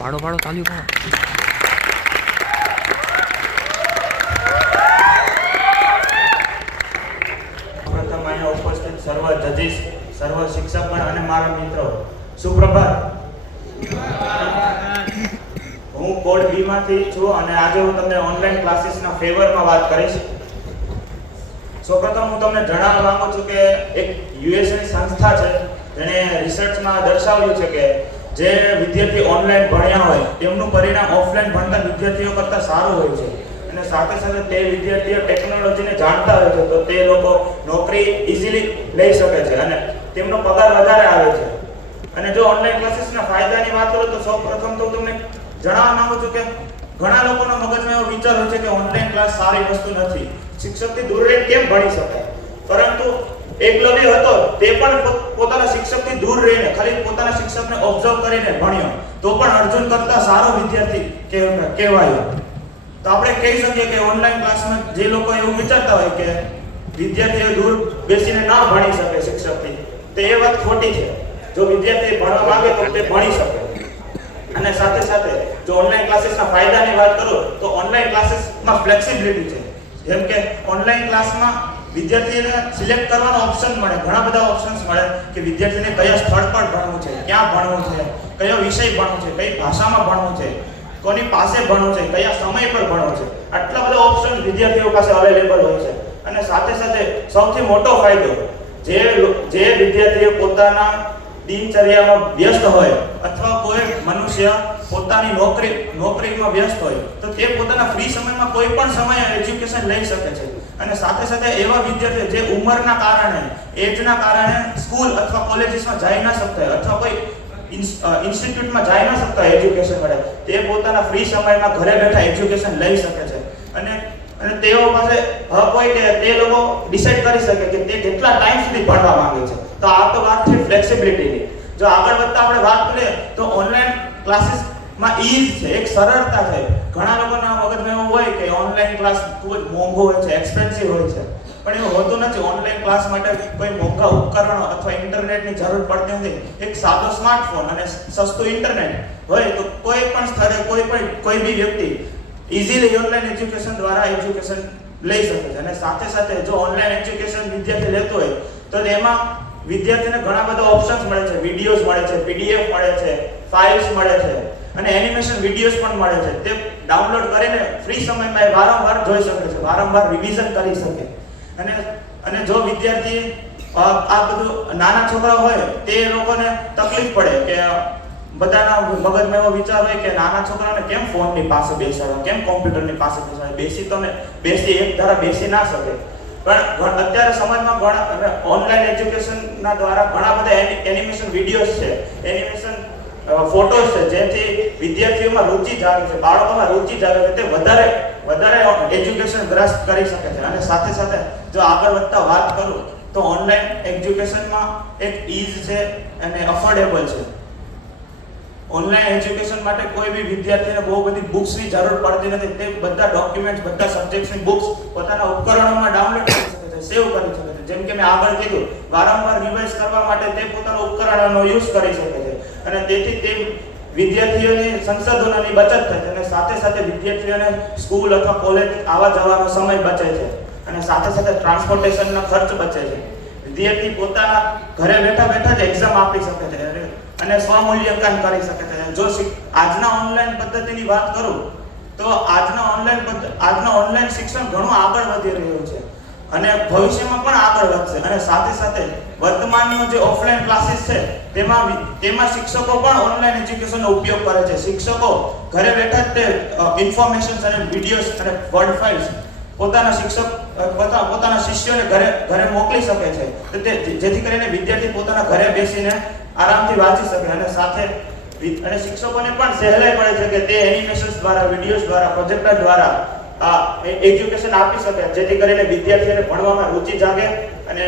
પાડો પાડો તાલી પાડો. પ્રથમ અહીંયા ઉપસ્થિત સર્વ જજીસ, સર્વ શિક્ષકગણ અને મારા મિત્રો, સુપ્રભાત. હું કોડ બી માંથી છું અને આજે હું તમને ઓનલાઈન ક્લાસીસના ફેવરમાં વાત કરીશ. સૌપ્રથમ હું તમને જણાવવા માંગુ છું કે એક યુએસની સંસ્થા છે જેણે રિસર્ચમાં દર્શાવ્યું છે કે જે વિદ્યાર્થી ઓનલાઈન ભણ્યા હોય તેમનું પરિણામ ઓફલાઈન ભણતા વિદ્યાર્થીઓ કરતાં સારું હોય છે. અને સાથે સાથે તે વિદ્યાર્થીઓ ટેકનોલોજીને જાણતા હોય છે તો તે લોકો નોકરી ઇઝીલી લઈ શકે છે અને તેમનો પગાર વધારે આવે છે. અને જો ઓનલાઈન ક્લાસીસના ફાયદાની વાત કરું તો સૌપ્રથમ તો તમને જણાવવા માંગુ છું કે ઘણા લોકોના મગજમાં એવો વિચાર હોય છે કે ઓનલાઈન ક્લાસ સારી વસ્તુ નથી, શિક્ષકથી દૂર રહીને કેમ ભણી શકાય. પરંતુ એકલવ્ય હતો તે પણ પોતાના શિક્ષકથી દૂર રહીને ખાલી પોતાના શિક્ષકને ઓબ્ઝર્વ કરીને ભણ્યો તો પણ અર્જુન કરતા સારો વિદ્યાર્થી કહેવાયો. તો આપણે કહી શકીએ કે ઓનલાઈન ક્લાસમાં જે લોકો એવું વિચારતા હોય કે વિદ્યાર્થીઓ દૂર બેસીને ના ભણી શકે શિક્ષકથી, તો એ વાત ખોટી છે. જો વિદ્યાર્થી ભણવા માંગે તો તે ભણી શકે. અને સાથે સાથે જો ઓનલાઈન ક્લાસીસના ફાયદાની વાત કરું તો ઓનલાઈન ક્લાસીસમાં ફ્લેક્સિબિલિટી છે. જેમ કે ઓનલાઈન ક્લાસમાં વિદ્યાર્થીને સિલેક્ટ કરવાનો ઓપ્શન મળે, ઘણા બધા ઓપ્શન્સ મળે કે વિદ્યાર્થીને કયા સ્થળ પર ભણવું છે, ક્યાં ભણવું છે, કયો વિષય ભણવું છે, કઈ ભાષામાં ભણવું છે, કોની પાસે ભણવું છે, કયા સમય પર ભણવું છે. આટલા બધા ઓપ્શન વિદ્યાર્થીઓ પાસે અવેલેબલ હોય છે. અને સાથે સાથે સૌથી મોટો ફાયદો, જે વિદ્યાર્થીઓ પોતાના દિનચર્યામાં વ્યસ્ત હોય અથવા કોઈ મનુષ્ય પોતાની નોકરીમાં વ્યસ્ત હોય તો તે પોતાના ફ્રી સમયમાં કોઈ પણ સમયે એજ્યુકેશન લઈ શકે છે. અને સાથે સાથે એવા વિદ્યાર્થીઓ જે ઉંમરના કારણે, એજના કારણે સ્કૂલ અથવા કોલેજીસમાં જઈ ન શકતા હોય અથવા કોઈ ઇન્સ્ટિટ્યૂટમાં જઈ ન શકતા હોય એજ્યુકેશન માટે, તે પોતાના ફ્રી સમયમાં ઘરે બેઠા એજ્યુકેશન લઈ શકે છે. અને તેઓ પાસે હક હોય કે તે લોકો ડિસાઈડ કરી શકે કે તે કેટલા ટાઈમ સુધી ભણવા માંગે છે. તો આ તો વાત છે ફ્લેક્સિબિલિટીની. જો આગળ વધતા આપણે વાત કરીએ તો ઓનલાઈન ક્લાસીસમાં ઈઝ છે, એક સરળતા છે. ઘણા લોકોના મગજમાં એવું હોય કે ઓનલાઈન ક્લાસ ખૂબ જ મોંઘો હોય છે, એક્સપેન્સિવ હોય છે, પણ એવું હોતું નથી. ઓનલાઈન ક્લાસ માટે કોઈ મોંઘા ઉપકરણો અથવા ઇન્ટરનેટની જરૂર પડતી નથી. એક સાદો સ્માર્ટફોન અને સસ્તું ઇન્ટરનેટ હોય તો કોઈ પણ સ્થળે કોઈ બી વ્યક્તિ ઇઝીલી ઓનલાઈન એજ્યુકેશન દ્વારા એજ્યુકેશન લઈ શકે છે. અને સાથે સાથે જો ઓનલાઈન એજ્યુકેશન વિદ્યાર્થી લેતો હોય તો એમાં વિદ્યાર્થીને ઘણા બધા ઓપ્શન્સ મળે છે, વિડીયોઝ મળે છે, પીડીએફ મળે છે, ફાઇલ્સ મળે છે અને એનિમેશન વિડીયોઝ પણ મળે છે. તે ડાઉનલોડ કરીને ફ્રી સમયમાં એ વારંવાર જોઈ શકે છે, વારંવાર રિવિઝન કરી શકે. અને જો વિદ્યાર્થી આ બધું નાના છોકરા હોય તે લોકોને તકલીફ પડે કે બધાના મગજમાં એવો વિચાર હોય કે નાના છોકરાઓને કેમ ફોનની પાસે બેસાડવા, કેમ કોમ્પ્યુટરની પાસે બેસાડવા, બેસી એક ધારા બેસી ના શકે. પણ અત્યારે સમાજમાં ઘણા ઓનલાઈન એજ્યુકેશનના દ્વારા ઘણા બધા એનિમેશન વિડીયોઝ છે, એનિમેશન ફોટોઝ છે, જેથી વિદ્યાર્થીઓમાં રુચિ જાગે છે, બાળકોમાં રુચિ જાગે છે, તે વધારે એજ્યુકેશન ગ્રસ્ત કરી શકે છે. અને સાથે સાથે જો આગળ વધતા વાત કરું તો ઓનલાઈન એજ્યુકેશનમાં એક ઈઝ છે અને અફોર્ડેબલ છે. ઓનલાઈન એજ્યુકેશન માટે કોઈ બી વિદ્યાર્થીને બહુ બધી બુક્સની જરૂર પડતી નથી. તે બધા ડોક્યુમેન્ટ્સ, બધા સબ્જેક્ટ્સની બુક્સ પોતાના ઉપકરણોમાં ડાઉનલોડ કરી શકે છે, સેવ કરી શકે છે. જેમ કે મેં આગળ કીધું, વારંવાર રિવાઇઝ કરવા માટે તે પોતાના ઉપકરણોનો યુઝ કરી શકે છે. અને તેથી તે વિદ્યાર્થીઓની સંસાધનોની બચત થાય છે. અને સાથે સાથે વિદ્યાર્થીઓને સ્કૂલ અથવા કોલેજ આવવા જવાનો સમય બચે છે. અને સાથે સાથે ટ્રાન્સપોર્ટેશનનો ખર્ચ બચે છે. વિદ્યાર્થી પોતાના ઘરે બેઠા જ એક્ઝામ આપી શકે છે અને સ્વમૂલ્યાંકન કરી શકે છે. જો આજના ઓનલાઈન પદ્ધતિની વાત કરું તો આજના ઓનલાઈન શિક્ષણ ઘણું આગળ વધી રહ્યું છે અને ભવિષ્યમાં પણ આગળ વધશે. અને સાથે સાથે વર્તમાનનો જે ઓફલાઈન ક્લાસીસ છે તેમાં શિક્ષકો પણ ઓનલાઈન એજ્યુકેશનનો ઉપયોગ કરે છે. શિક્ષકો ઘરે બેઠા જ તે ઇન્ફોર્મેશન્સ અને વિડીયોઝ અને વર્ડ ફાઇલ્સ પોતાના શિષ્યોને ઘરે મોકલી શકે છે, જેથી કરીને વિદ્યાર્થી પોતાના ઘરે બેસીને આરામથી વાંચી શકે. અને સાથે શિક્ષકોને પણ સહેલાઈ પડે છે કે તે એનિમેશન્સ દ્વારા, વિડીયોઝ દ્વારા, પ્રોજેક્ટર દ્વારા એજ્યુકેશન આપી શકે, જેથી કરીને વિદ્યાર્થીઓને ભણવામાં રુચિ જાગે અને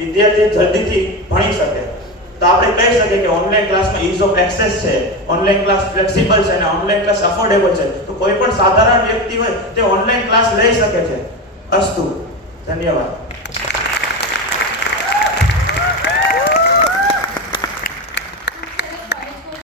વિદ્યાર્થી જલ્દીથી ભણી શકે. તો આપણે કહી શકીએ કે ઓનલાઈન ક્લાસમાં ઇઝ ઓફ એક્સેસ છે, ઓનલાઈન ક્લાસ ફ્લેક્સિબલ છે અને ઓનલાઈન ક્લાસ અફોર્ડેબલ છે. તો કોઈ પણ સાધારણ વ્યક્તિ હોય તે ઓનલાઈન ક્લાસ લઈ શકે છે. અસ્તુ. ધન્યવાદ.